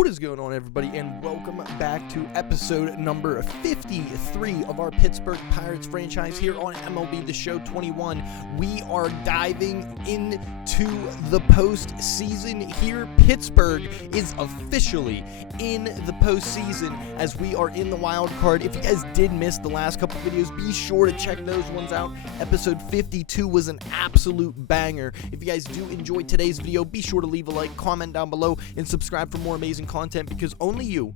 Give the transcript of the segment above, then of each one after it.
What is going on, everybody, and welcome back to episode number 53 of our Pittsburgh Pirates franchise here on MLB The Show 21. We are diving into the postseason here. Pittsburgh is officially in the postseason as we are in the wild card. If you guys did miss the last couple videos, be sure to check those ones out. Episode 52 was an absolute banger. If you guys do enjoy today's video, be sure to leave a like, comment down below, and subscribe for more amazing content, because only you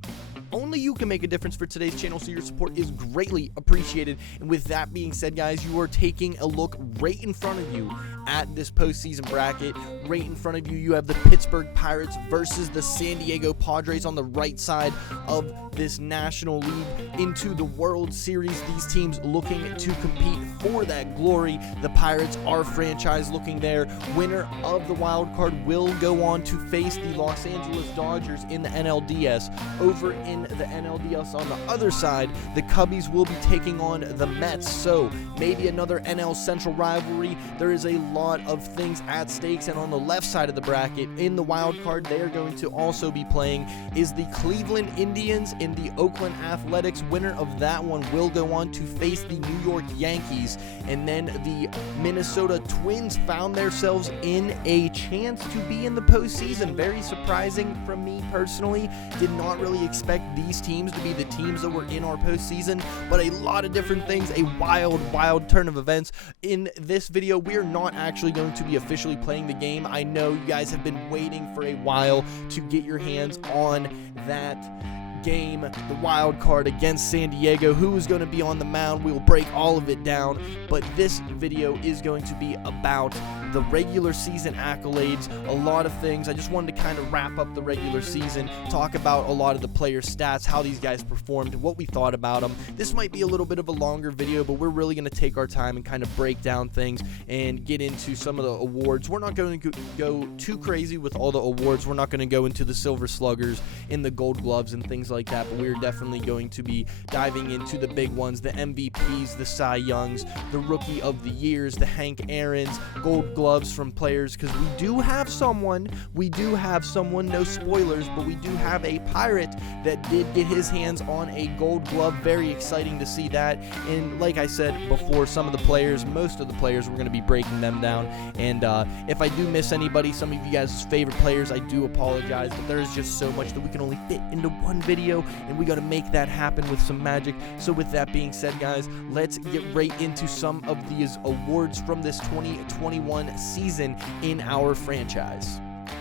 can make a difference for today's channel, so your support is greatly appreciated. And with that being said, guys, you are taking a look right in front of you at this postseason bracket. Right in front of you, you have the Pittsburgh Pirates versus the San Diego Padres on the right side of this National League into the World Series. These teams looking to compete for that glory. The Pirates, our franchise, looking there. Winner of the wild card will go on to face the Los Angeles Dodgers in the NLDS. Over in the NLDS on the other side, the Cubbies will be taking on the Mets. So maybe another NL Central rivalry. There is a lot of things at stakes. And on the left side of the bracket, in the wild card, they are going to also be playing is the Cleveland Indians and the Oakland Athletics. Winner of that one will go on to face the New York Yankees. And then the Minnesota Twins found themselves in a chance to be in the postseason. Very surprising from me personally. Did not really expect these teams to be the teams that were in our postseason, but a lot of different things, a wild turn of events. In this video, we are not actually going to be officially playing the game. I know you guys have been waiting for a while to get your hands on that game, the wild card against San Diego. Who is going to be on the mound? We will break all of it down, but this video is going to be about the regular season accolades, a lot of things. I just wanted to kind of wrap up the regular season, talk about a lot of the player stats, how these guys performed, what we thought about them. This might be a little bit of a longer video, but we're really going to take our time and kind of break down things and get into some of the awards. We're not going to go too crazy with all the awards. We're not going to go into the Silver Sluggers and the Gold Gloves and things like that, but we're definitely going to be diving into the big ones, the MVPs, the Cy Youngs, the Rookie of the Years, the Hank Aaron's, Gold Gloves from players, because we do have someone, no spoilers, but we do have a Pirate that did get his hands on a Gold Glove. Very exciting to see that. And like I said before, most of the players, we're going to be breaking them down. And if I do miss anybody, some of you guys' favorite players, I do apologize, but there is just so much that we can only fit into one video, and we got to make that happen with some magic. So with that being said, guys, let's get right into some of these awards from this 2021 season in our franchise.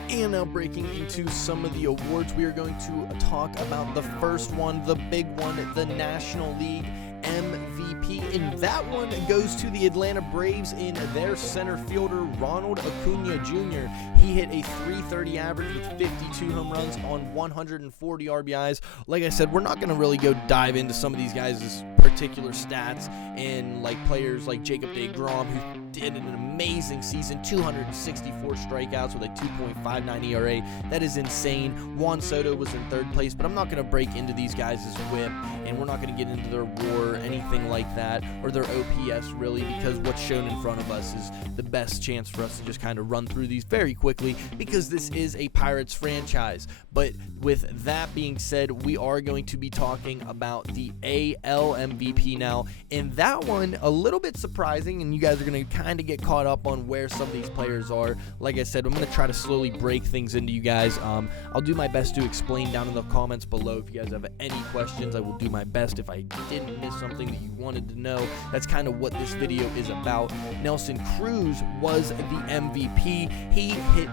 And now breaking into some of the awards, we are going to talk about the first one, the big one, the National League MVP, and that one goes to the Atlanta Braves in their center fielder, Ronald Acuna Jr. He hit a .330 average with 52 home runs on 140 RBIs. Like I said, we're not going to really go dive into some of these guys' particular stats and like players like Jacob deGrom, who did an amazing season, 264 strikeouts with a 2.59 ERA. That is insane. Juan Soto was in third place, but I'm not going to break into these guys' whip, and we're not going to get into their WAR or anything like that, or their OPS really, because what's shown in front of us is the best chance for us to just kind of run through these very quickly, because this is a Pirates franchise. But with that being said, we are going to be talking about the AL MVP now, and that one a little bit surprising, and you guys are going to kind of get caught up on where some of these players are. Like I said, I'm going to try to slowly break things into you guys. I'll do my best to explain down in the comments below. If you guys have any questions, I will do my best. If I didn't miss something that you wanted to know, that's kind of what this video is about. Nelson Cruz was the MVP. He hit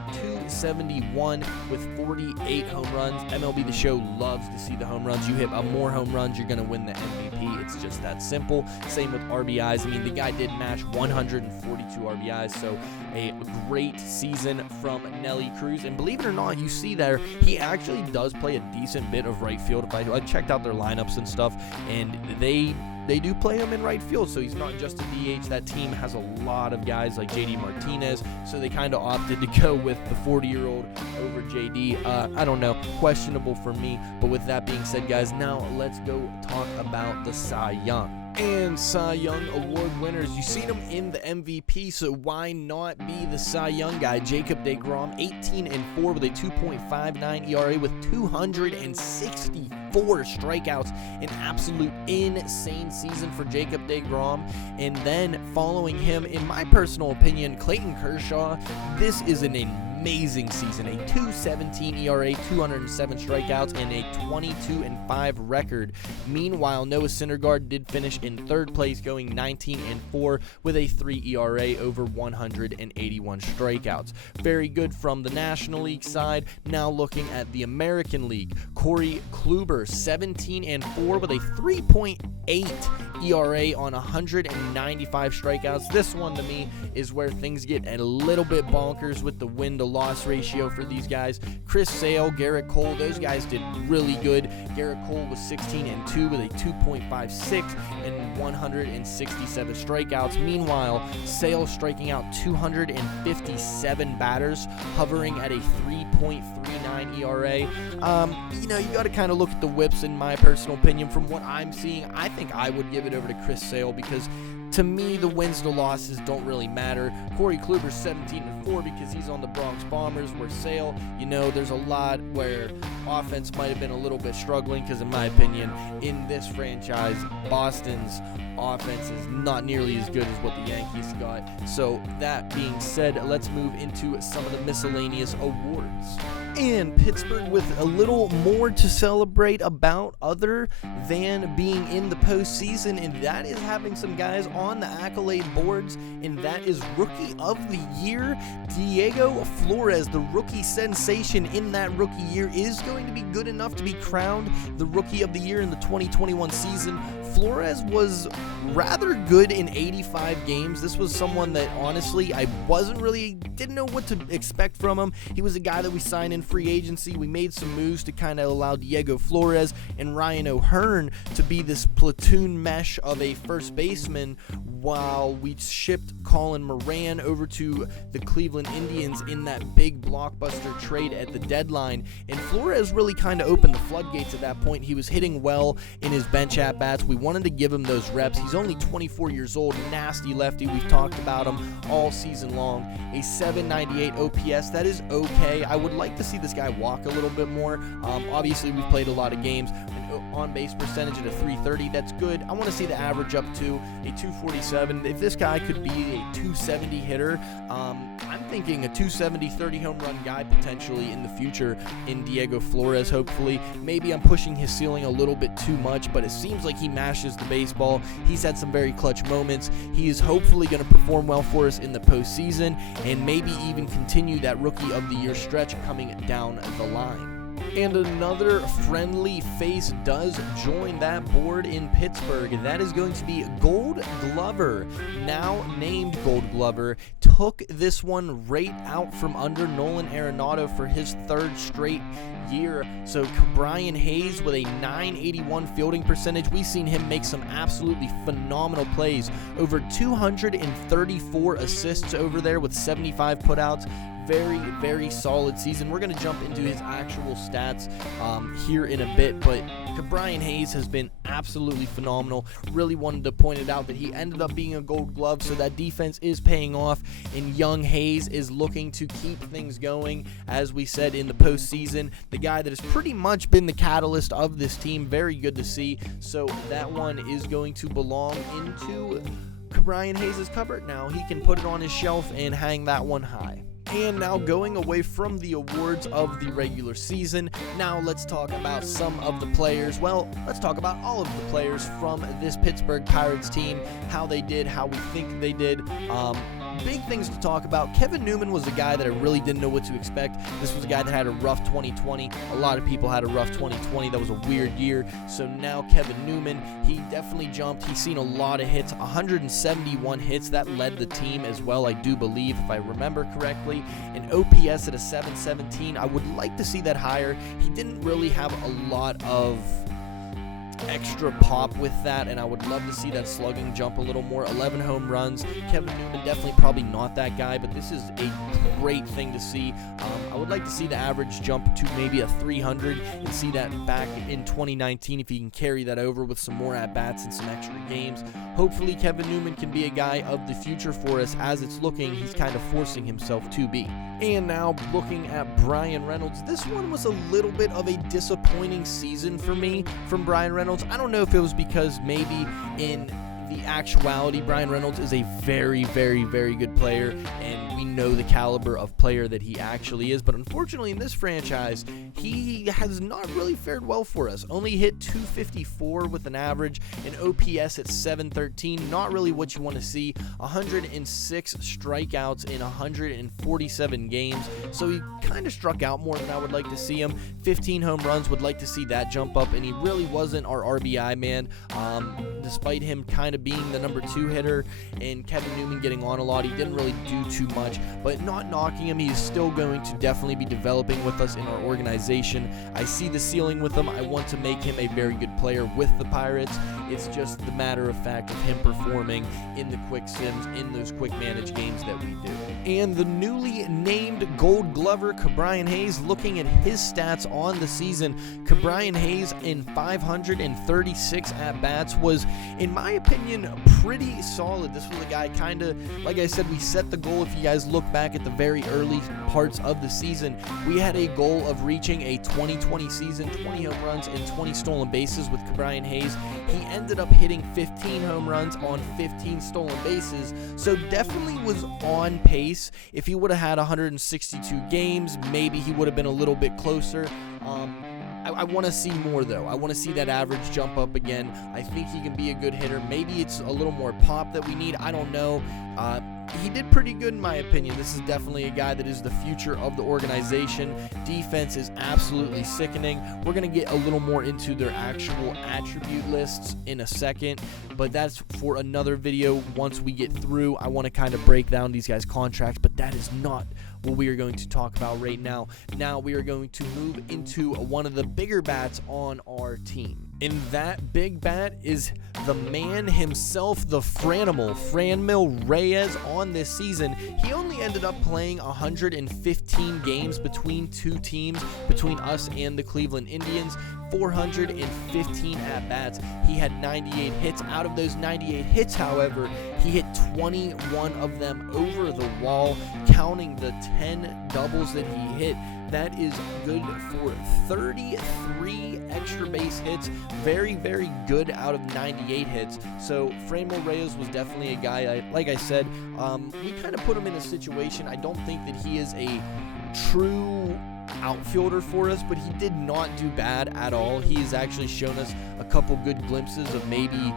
.271 with 48 home runs. MLB The Show loves to see the home runs. You hit more home runs, you're going to win the MVP. It's just that simple. Same with RBIs. I mean, the guy did match 142 RBIs, so a great season from Nelly Cruz. And believe it or not, you see there, he actually does play a decent bit of right field. I checked out their lineups and stuff, and they do play him in right field, so he's not just a DH. That team has a lot of guys like JD Martinez, so they kind of opted to go with the 40-year-old over JD. I don't know, questionable for me. But with that being said, guys, now let's go talk about the Cy Young. And Cy Young Award winners, you've seen him in the MVP, so why not be the Cy Young guy? Jacob deGrom, 18-4 with a 2.59 ERA with 264 strikeouts. An absolute insane season for Jacob deGrom. And then following him, in my personal opinion, Clayton Kershaw. This is an amazing season. A 2.17 ERA, 207 strikeouts, and a 22-5 record. Meanwhile, Noah Syndergaard did finish in third place, going 19-4 with a 3 ERA over 181 strikeouts. Very good from the National League side. Now looking at the American League, Corey Kluber, 17-4 with a 3.8 ERA on 195 strikeouts. This one to me is where things get a little bit bonkers with the win-to-loss ratio for these guys. Chris Sale, Garrett Cole, those guys did really good. Garrett Cole was 16-2 with a 2.56 and 167 strikeouts. Meanwhile, Sale striking out 257 batters, hovering at a 3.39 ERA. You got to kind of look at the whips, in my personal opinion. From what I'm seeing, I think I would give it over to Chris Sale, because to me, the wins to losses don't really matter. Corey Kluber's 17-4 because he's on the Bronx Bombers, where Sale, there's a lot where offense might have been a little bit struggling, because in my opinion, in this franchise, Boston's offense is not nearly as good as what the Yankees got. So that being said, let's move into some of the miscellaneous awards. And Pittsburgh with a little more to celebrate about other than being in the postseason, and that is having some guys on the accolade boards, and that is Rookie of the Year. Diego Flores, the rookie sensation in that rookie year, is going to be good enough to be crowned the Rookie of the Year in the 2021 season. Flores was rather good in 85 games. This was someone that honestly I didn't know what to expect from him. He was a guy that we signed in free agency. We made some moves to kind of allow Diego Flores and Ryan O'Hearn to be this platoon mesh of a first baseman, while we shipped Colin Moran over to the Cleveland Indians in that big blockbuster trade at the deadline. And Flores really kind of opened the floodgates at that point. He was hitting well in his bench at-bats. We wanted to give him those reps. He's only 24 years old, nasty lefty. We've talked about him all season long. A 798 OPS, that is okay. I would like to see this guy walk a little bit more. Obviously, we've played a lot of games. An on-base percentage at a 330, that's good. I want to see the average up to a 247. If this guy could be a 270 hitter, I'm thinking a 270, 30 home run guy potentially in the future in Diego Flores, hopefully. Maybe I'm pushing his ceiling a little bit too much, but it seems like he mashes the baseball. He's had some very clutch moments. He is hopefully going to perform well for us in the postseason, and maybe even continue that Rookie of the Year stretch coming down the line. And another friendly face does join that board in Pittsburgh. That is going to be Gold Glover, now named Gold Glover. Took this one right out from under Nolan Arenado for his third straight year. So Brian Hayes with a 981 fielding percentage. We've seen him make some absolutely phenomenal plays. Over 234 assists over there with 75 putouts. Very, very solid season. We're going to jump into his actual stats here in a bit, but Brian Hayes has been absolutely phenomenal. Really wanted to point it out that he ended up being a Gold Glove, so that defense is paying off, and young Hayes is looking to keep things going, as we said, in the postseason. The guy that has pretty much been the catalyst of this team. Very good to see. So that one is going to belong into Brian Hayes' cupboard now. He can put it on his shelf and hang that one high. And now going away from the awards of the regular season, now let's talk about some of the players. Well, let's talk about all of the players from this Pittsburgh Pirates team, how they did, how we think they did. Big things to talk about. Kevin Newman was a guy that I really didn't know what to expect. This was a guy that had a rough 2020. A lot of people had a rough 2020. That was a weird year. So now Kevin Newman, he definitely jumped. He's seen a lot of hits, 171 hits. That led the team as well, I do believe, if I remember correctly. An OPS at a 717. I would like to see that higher. He didn't really have a lot of extra pop with that, and I would love to see that slugging jump a little more. 11 home runs. Kevin Newman, definitely probably not that guy, but this is a great thing to see. I would like to see the average jump to maybe a 300 and see that back in 2019 if he can carry that over with some more at-bats and some extra games. Hopefully Kevin Newman can be a guy of the future for us, as it's looking he's kind of forcing himself to be. And now looking at Bryan Reynolds, this one was a little bit of a disappointing season for me from Bryan Reynolds. I don't know if it was because maybe in the actuality, Bryan Reynolds is a very, very, very good player, and we know the caliber of player that he actually is. But unfortunately, in this franchise, he has not really fared well for us. Only hit 254 with an average, an OPS at 713. Not really what you want to see. 106 strikeouts in 147 games. So he kind of struck out more than I would like to see him. 15 home runs, would like to see that jump up, and he really wasn't our RBI man. Despite him kind of being the number 2 hitter and Kevin Newman getting on a lot, he didn't really do too much, but not knocking him. He's still going to definitely be developing with us in our organization. I see the ceiling with him. I want to make him a very good player with the Pirates. It's just the matter of fact of him performing in the quick sims, in those quick managed games that we do. And the newly named Gold Glover, Ke'Bryan Hayes, looking at his stats on the season, Ke'Bryan Hayes in 536 at-bats was, in my opinion, pretty solid. This was a guy kind of, like I said, we set the goal. If you guys look back at the very early parts of the season, we had a goal of reaching a 2020 season, 20 home runs and 20 stolen bases with Ke'Bryan Hayes. He ended up hitting 15 home runs on 15 stolen bases, so definitely was on pace. If he would have had 162 games, maybe he would have been a little bit closer. I want to see more, though. I want to see that average jump up again. I think he can be a good hitter. Maybe it's a little more pop that we need. I don't know. He did pretty good in my opinion. This is definitely a guy that is the future of the organization. Defense is absolutely sickening. We're going to get a little more into their actual attribute lists in a second, but that's for another video. Once we get through, I want to kind of break down these guys' contracts, but that is not what we are going to talk about right now. Now we are going to move into one of the bigger bats on our team. And that big bat is the man himself, the Framel Reyes on this season. He only ended up playing 115 games between two teams, between us and the Cleveland Indians. 415 at-bats. He had 98 hits. Out of those 98 hits, however, he hit 21 of them over the wall, counting the 10 doubles that he hit. That is good for 33 extra base hits. Very, very good out of 98 hits. So Framel Reyes was definitely a guy, like I said, we kind of put him in a situation. I don't think that he is a true outfielder for us, but he did not do bad at all. He has actually shown us a couple good glimpses of maybe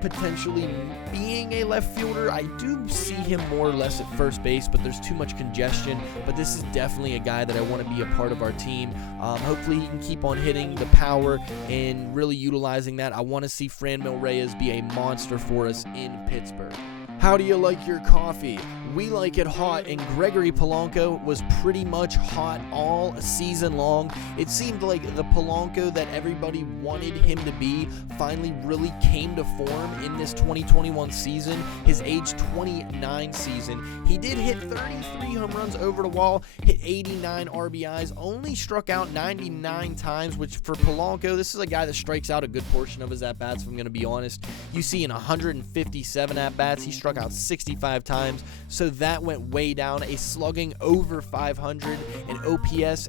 potentially being a left fielder. I do see him more or less at first base, but there's too much congestion. But this is definitely a guy that I want to be a part of our team. Hopefully he can keep on hitting the power and really utilizing that. I want to see Framel Reyes be a monster for us in Pittsburgh. How do you like your coffee? We like it hot, and Gregory Polanco was pretty much hot all season long. It seemed like the Polanco that everybody wanted him to be finally really came to form in this 2021 season, his age 29 season. He did hit 33 home runs over the wall, hit 89 RBIs, only struck out 99 times, which for Polanco, this is a guy that strikes out a good portion of his at-bats, if I'm going to be honest. You see in 157 at-bats, he struck out 65 times, so that went way down. A slugging over 500, an OPS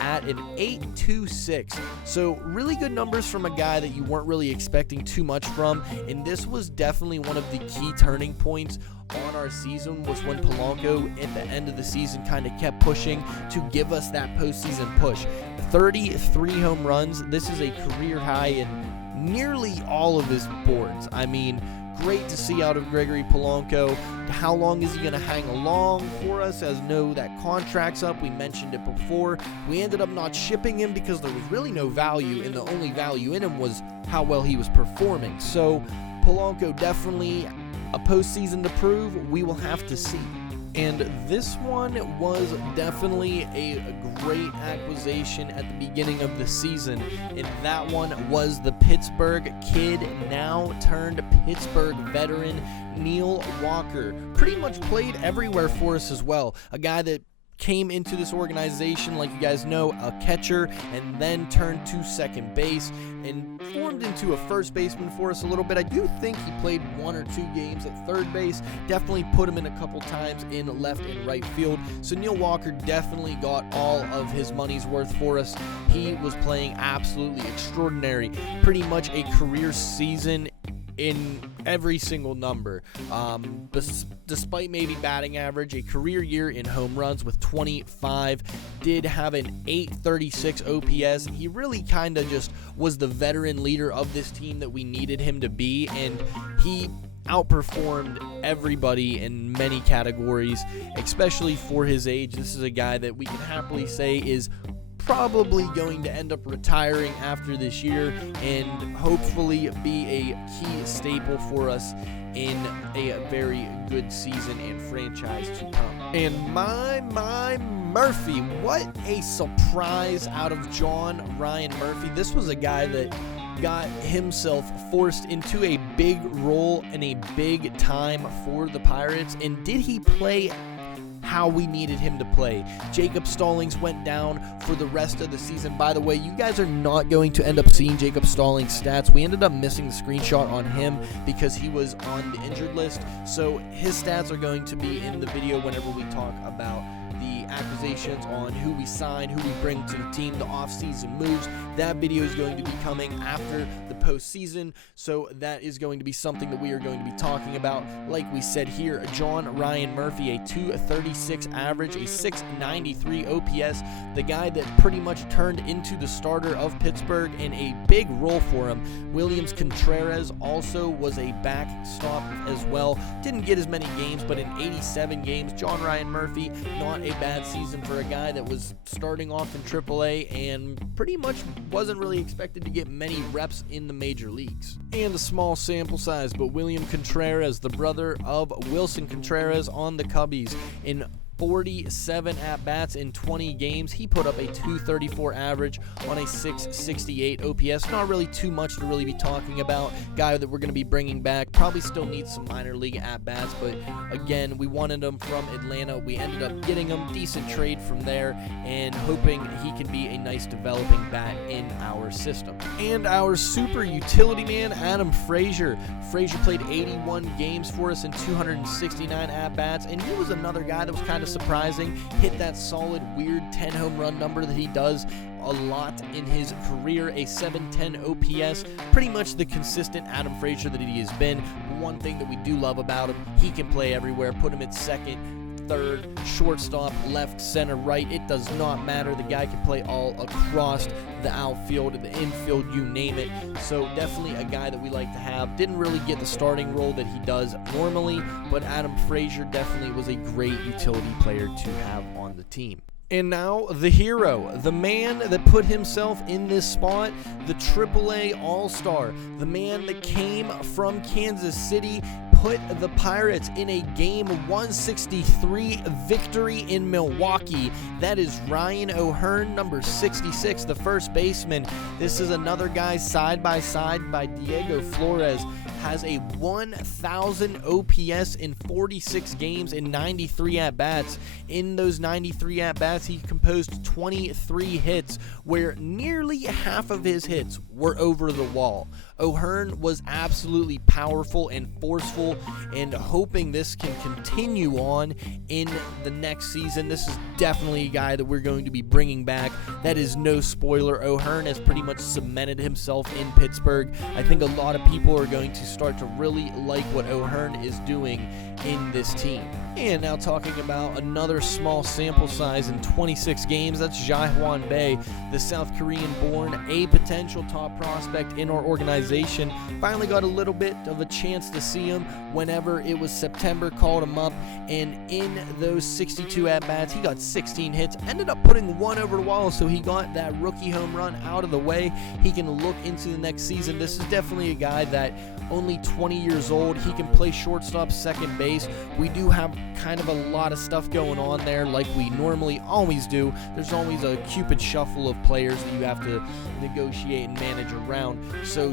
at an 826. So really good numbers from a guy that you weren't really expecting too much from, and this was definitely one of the key turning points on our season, was when Polanco at the end of the season kind of kept pushing to give us that postseason push. 33 home runs. This is a career high in nearly all of his boards. I mean, great to see out of Gregory Polanco. How long is he going to hang along for us? As no, that contract's up. We mentioned it before. We ended up not shipping him because there was really no value, and the only value in him was how well he was performing. So Polanco definitely a postseason to prove. We will have to see. And this one was definitely a great acquisition at the beginning of the season, and that one was the Pittsburgh kid, now turned Pittsburgh veteran, Neil Walker. Pretty much played everywhere for us as well. A guy that came into this organization, like you guys know, a catcher, and then turned to second base and formed into a first baseman for us a little bit. I do think he played 1 or 2 games at third base, definitely put him in a couple times in left and right field. So Neil Walker definitely got all of his money's worth for us. He was playing absolutely extraordinary, pretty much a career season in every single number. Despite maybe batting average, a career year in home runs with 25, did have an 836 OPS. He really kind of just was the veteran leader of this team that we needed him to be, and he outperformed everybody in many categories, especially for his age. This is a guy that we can happily say is probably going to end up retiring after this year and hopefully be a key staple for us in a very good season and franchise to come. And my Murphy, what a surprise out of John Ryan Murphy. This was a guy that got himself forced into a big role in a big time for the Pirates, and did he play how we needed him to play? Jacob Stallings went down for the rest of the season. By the way, you guys are not going to end up seeing Jacob Stallings' stats. We ended up missing the screenshot on him because he was on the injured list, so his stats are going to be in the video whenever we talk about the acquisitions, on who we sign, who we bring to the team, the off-season moves. That video is going to be coming after the postseason, so that is going to be something that we are going to be talking about. Like we said here, John Ryan Murphy, a 236 average, a 693 OPS, the guy that pretty much turned into the starter of Pittsburgh in a big role for him. Williams Contreras also was a backstop as well. Didn't get as many games, but in 87 games, John Ryan Murphy, not a bad season for a guy that was starting off in AAA and pretty much wasn't really expected to get many reps in the major leagues. And a small sample size, but William Contreras, the brother of Wilson Contreras on the Cubbies, in 47 at-bats in 20 games. He put up a 234 average on a 668 OPS. Not really too much to really be talking about. Guy that we're going to be bringing back. Probably still needs some minor league at-bats, but again, we wanted him from Atlanta. We ended up getting him. Decent trade from there, and hoping he can be a nice developing bat in our system. And our super utility man, Adam Frazier. Frazier played 81 games for us in 269 at-bats, and he was another guy that was kind of surprising. Hit that solid, weird 10 home run number that he does a lot in his career, a 710 OPS, pretty much the consistent Adam Frazier that he has been. One thing that we do love about him, he can play everywhere. Put him at second, third, shortstop, left, center, right. It does not matter. The guy can play all across the outfield, the infield, you name it. So definitely a guy that we like to have. Didn't really get the starting role that he does normally, but Adam Frazier definitely was a great utility player to have on the team. And now the hero, the man that put himself in this spot, the AAA All-Star, the man that came from Kansas City, put the Pirates in a Game 163 victory in Milwaukee. That is Ryan O'Hearn, number 66, the first baseman. This is another guy side by side by Diego Flores. Has a 1,000 OPS in 46 games and 93 at-bats. In those 93 at-bats, he composed 23 hits, where nearly half of his hits were over the wall. O'Hearn was absolutely powerful and forceful, and hoping this can continue on in the next season. This is definitely a guy that we're going to be bringing back. That is no spoiler. O'Hearn has pretty much cemented himself in Pittsburgh. I think a lot of people are going to start to really like what O'Hearn is doing in this team. And now talking about another small sample size in 26 games, that's Juan Bay, the South Korean-born, a potential top prospect in our organization. organization. Finally got a little bit of a chance to see him whenever it was September, called him up, and in those 62 at-bats, he got 16 hits, ended up putting one over the wall, so he got that rookie home run out of the way. He can look into the next season. This is definitely a guy that only 20 years old. He can play shortstop, second base. We do have kind of a lot of stuff going on there like we normally always do. There's always a Cupid shuffle of players that you have to negotiate and manage around. So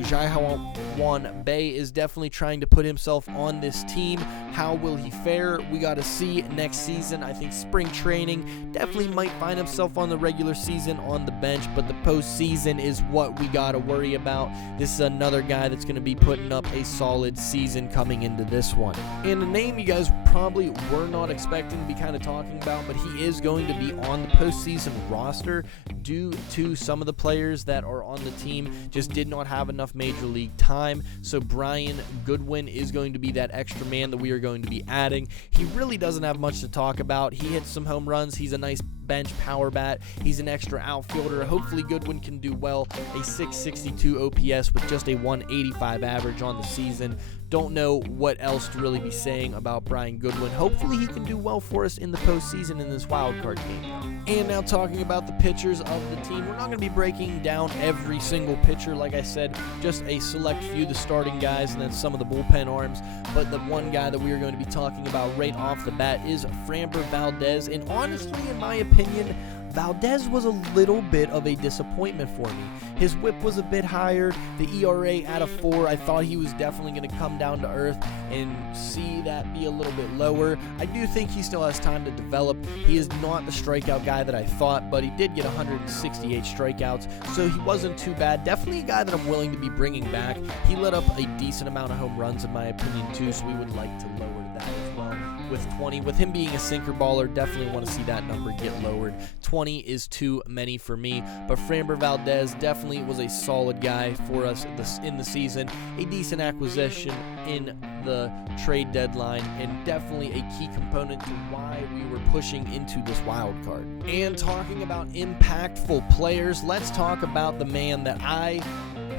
Juan Bay is definitely trying to put himself on this team. How will he fare? We got to see next season. I think spring training definitely might find himself on the regular season on the bench, but the postseason is what we got to worry about. This is another guy that's going to be putting up a solid season coming into this one. And a name you guys probably were not expecting to be kind of talking about, but he is going to be on the postseason roster due to some of the players that are on the team just did not have enough major league time. So Brian Goodwin is going to be that extra man that we are going to be adding. He really doesn't have much to talk about. He hits some home runs. He's a nice bench power bat. He's an extra outfielder. Hopefully Goodwin can do well. A 662 OPS with just a 185 average on the season. Don't know what else to really be saying about Brian Goodwin. Hopefully he can do well for us in the postseason in this wild card game. And now talking about the pitchers of the team, we're not going to be breaking down every single pitcher. Like I said, just a select few, the starting guys, and then some of the bullpen arms. But the one guy that we are going to be talking about right off the bat is Framber Valdez. And honestly, in my opinion, Valdez was a little bit of a disappointment for me. His whip was a bit higher. The ERA at a 4, I thought he was definitely going to come down to earth and see that be a little bit lower. I do think he still has time to develop. He is not the strikeout guy that I thought, but he did get 168 strikeouts, so he wasn't too bad. Definitely a guy that I'm willing to be bringing back. He let up a decent amount of home runs in my opinion too, so we would like to lower that as well. With 20, with him being a sinker baller, definitely want to see that number get lowered. 20 is too many for me, but Framber Valdez definitely was a solid guy for us in the season. A decent acquisition in the trade deadline, and definitely a key component to why we were pushing into this wild card. And talking about impactful players, let's talk about the man that I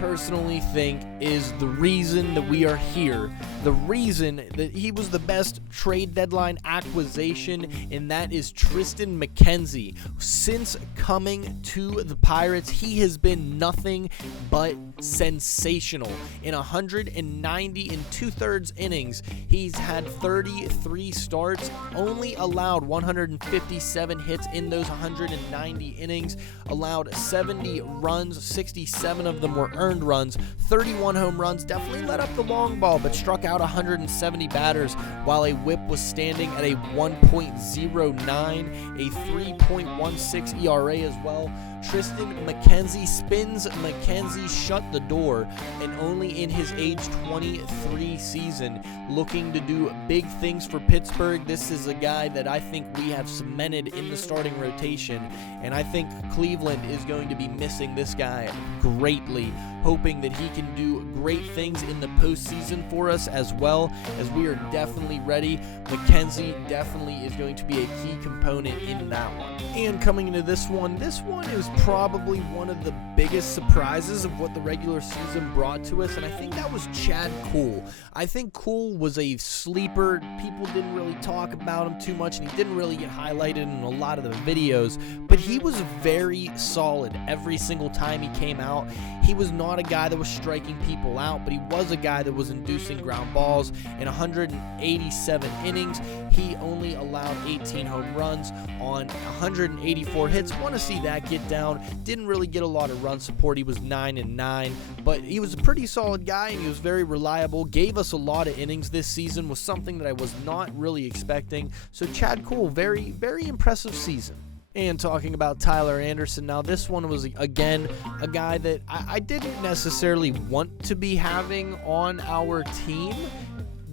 personally think is the reason that we are here, the reason that he was the best trade deadline acquisition, and that is Tristan Mckenzie. Since coming to the Pirates, he has been nothing but sensational. In 190 2/3 innings, he's had 33 starts, only allowed 157 hits in those 190 innings, allowed 70 runs, 67 of them were earned runs, 31 home runs, definitely let up the long ball, but struck out 170 batters, while a whip was standing at a 1.09, a 3.16 ERA as well. Tristan Mckenzie spins. Mckenzie shut the door, and only in his age 23 season, looking to do big things for Pittsburgh. This is a guy that I think we have cemented in the starting rotation, and I think Cleveland is going to be missing this guy greatly, hoping that he can do great things in the postseason for us, as well as we are definitely ready. Mckenzie definitely is going to be a key component in that one. And coming into this one is probably one of the biggest surprises of what the regular season brought to us, and I think that was Chad Kuhl. I think Kuhl was a sleeper. People didn't really talk about him too much, and he didn't really get highlighted in a lot of the videos, but he was very solid every single time he came out. He was not a guy that was striking people out, but he was a guy that was inducing ground balls. In 187 innings, he only allowed 18 home runs on 184 hits. Want to see that get down. Didn't really get a lot of run support. He was 9-9, but he was a pretty solid guy, and he was very reliable. Gave us a lot of innings this season, was something that I was not really expecting. So Chad Kuhl, very, very impressive season. And talking about Tyler Anderson, now this one was, again, a guy that I didn't necessarily want to be having on our team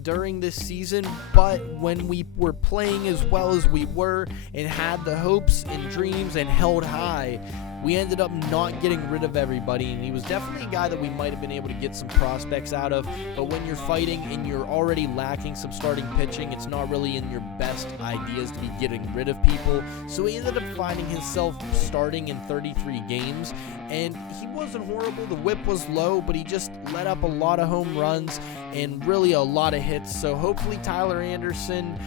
during this season, but when we were playing as well as we were and had the hopes and dreams and held high, we ended up not getting rid of everybody, and he was definitely a guy that we might have been able to get some prospects out of, but when you're fighting and you're already lacking some starting pitching, it's not really in your best ideas to be getting rid of people. So he ended up finding himself starting in 33 games, and he wasn't horrible. The whip was low, but he just let up a lot of home runs and really a lot of hits. So hopefully Tyler Anderson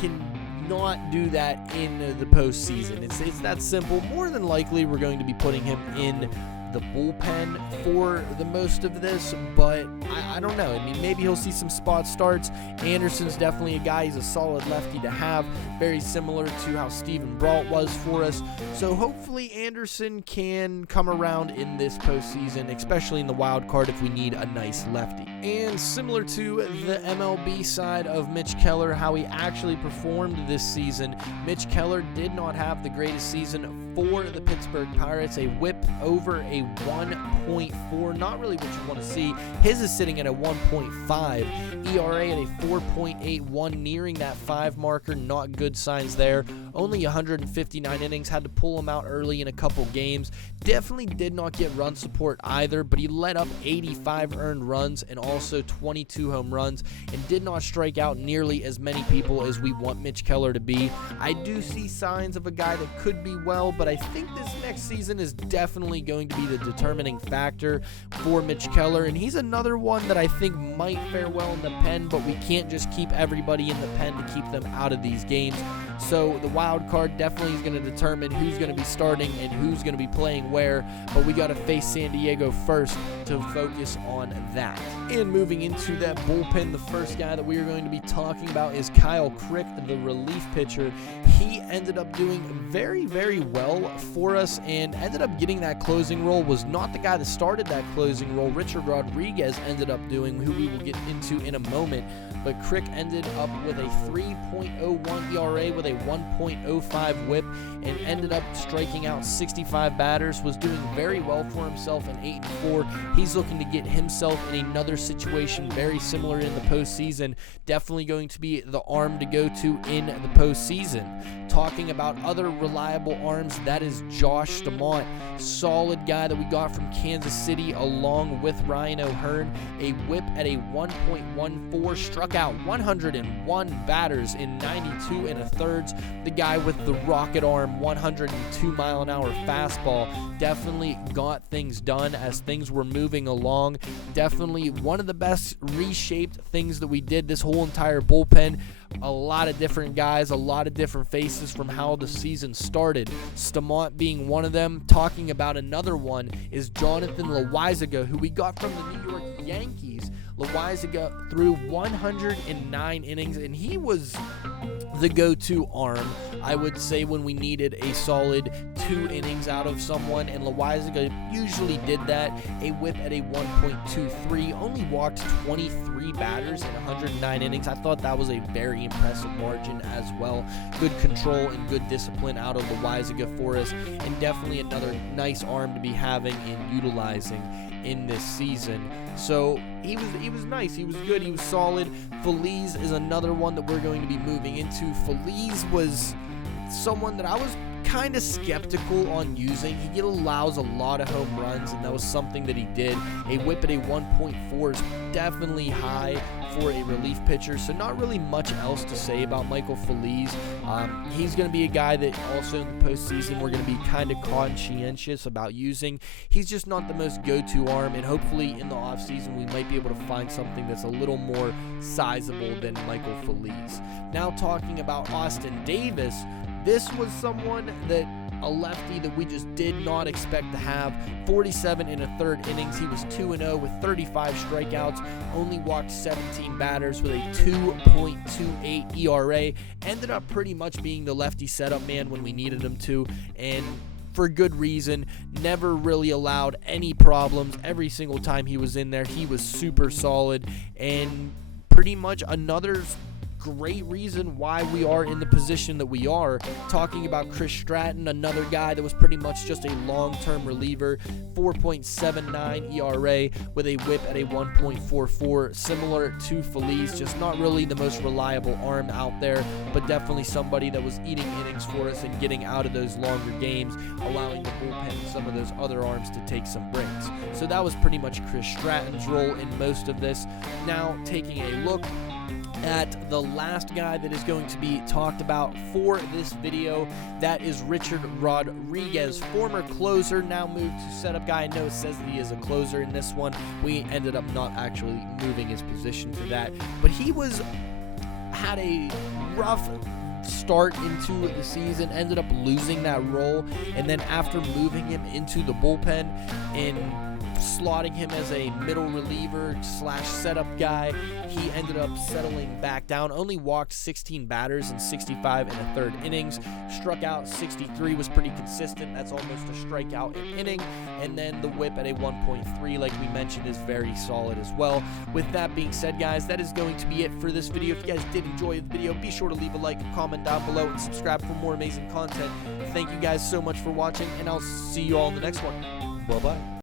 can not do that in the postseason. It's that simple. More than likely, we're going to be putting him in the bullpen for the most of this, but I don't know. I mean, maybe he'll see some spot starts. Anderson's definitely a guy. He's a solid lefty to have, very similar to how Steven Brault was for us. So hopefully Anderson can come around in this postseason, especially in the wild card if we need a nice lefty. And similar to the MLB side of Mitch Keller, how he actually performed this season, Mitch Keller did not have the greatest season for the Pittsburgh Pirates. A whip over a 1.4, not really what you want to see. His is sitting at a 1.5, ERA at a 4.81, nearing that 5 marker. Not good signs there. Only 159 innings, had to pull him out early in a couple games. Definitely did not get run support either, but he let up 85 earned runs and also 22 home runs, and did not strike out nearly as many people as we want Mitch Keller to be. I do see signs of a guy that could be well, but I think this next season is definitely going to be the determining factor for Mitch Keller, and he's another one that I think might fare well in the pen, but we can't just keep everybody in the pen to keep them out of these games. So the wild card definitely is going to determine who's going to be starting and who's going to be playing where, but we got to face San Diego first to focus on that. And moving into that bullpen, the first guy that we are going to be talking about is Kyle Crick, the relief pitcher. He ended up doing very, very well for us and ended up getting that closing role. Was not the guy that started that closing role. Richard Rodriguez ended up doing, who we will get into in a moment, but Crick ended up with a 3.01 ERA with a 1.05 whip and ended up striking out 65 batters. Was doing very well for himself in 8-4. He's looking to get himself in another situation very similar in the postseason. Definitely going to be the arm to go to in the postseason. Talking about other reliable arms, that is Josh Stamont. Solid guy that we got from Kansas City along with Ryan O'Hearn. A whip at a 1.14, struck out 101 batters in 92 1/3. The guy with the rocket arm, 102 mile an hour fastball, definitely got things done as things were moving along. Definitely one of the best reshaped things that we did this whole entire bullpen. A lot of different guys, a lot of different faces from how the season started. Stamont being one of them. Talking about another one is Jonathan Loaisiga, who we got from the New York Yankees. Loaisiga threw 109 innings, and he was the go-to arm, I would say, when we needed a solid 2 innings out of someone, and Loaisiga usually did that. A whip at a 1.23, only walked 23 batters in 109 innings. I thought that was a very impressive margin as well. Good control and good discipline out of Loaisiga for us, and definitely another nice arm to be having and utilizing in this season. So he was nice, he was good, he was solid. Feliz is another one that we're going to be moving into. Feliz was someone that I was kind of skeptical on using. He allows a lot of home runs, and that was something that he did. A whip at a 1.4 is definitely high for a relief pitcher, so not really much else to say about Michael Feliz. He's going to be a guy that also in the postseason we're going to be kind of conscientious about using. He's just not the most go-to arm, and hopefully in the offseason we might be able to find something that's a little more sizable than Michael Feliz. Now talking about Austin Davis, this was someone that a lefty that we just did not expect to have. 47 1/3 innings. He was 2-0 with 35 strikeouts. Only walked 17 batters with a 2.28 ERA. Ended up pretty much being the lefty setup man when we needed him to, and for good reason. Never really allowed any problems. Every single time he was in there, he was super solid, and pretty much another great reason why we are in the position that we are. Talking about Chris Stratton, another guy that was pretty much just a long-term reliever, 4.79 ERA with a whip at a 1.44, similar to Feliz, just not really the most reliable arm out there, but definitely somebody that was eating innings for us and getting out of those longer games, allowing the bullpen and some of those other arms to take some breaks. So that was pretty much Chris Stratton's role in most of this. Now, taking a look at the last guy that is going to be talked about for this video, that is Richard Rodriguez, former closer, now moved to setup guy. I know it says that he is a closer in this one. We ended up not actually moving his position to that, but he had a rough start into the season, ended up losing that role, and then after moving him into the bullpen and slotting him as a middle reliever / setup guy, he ended up settling back down. Only walked 16 batters in 65 and a third innings. Struck out 63, was pretty consistent. That's almost a strikeout an inning. And then the whip at a 1.3, like we mentioned, is very solid as well. With that being said, guys, that is going to be it for this video. If you guys did enjoy the video, be sure to leave a like, a comment down below, and subscribe for more amazing content. Thank you guys so much for watching, and I'll see you all in the next one. Bye-bye.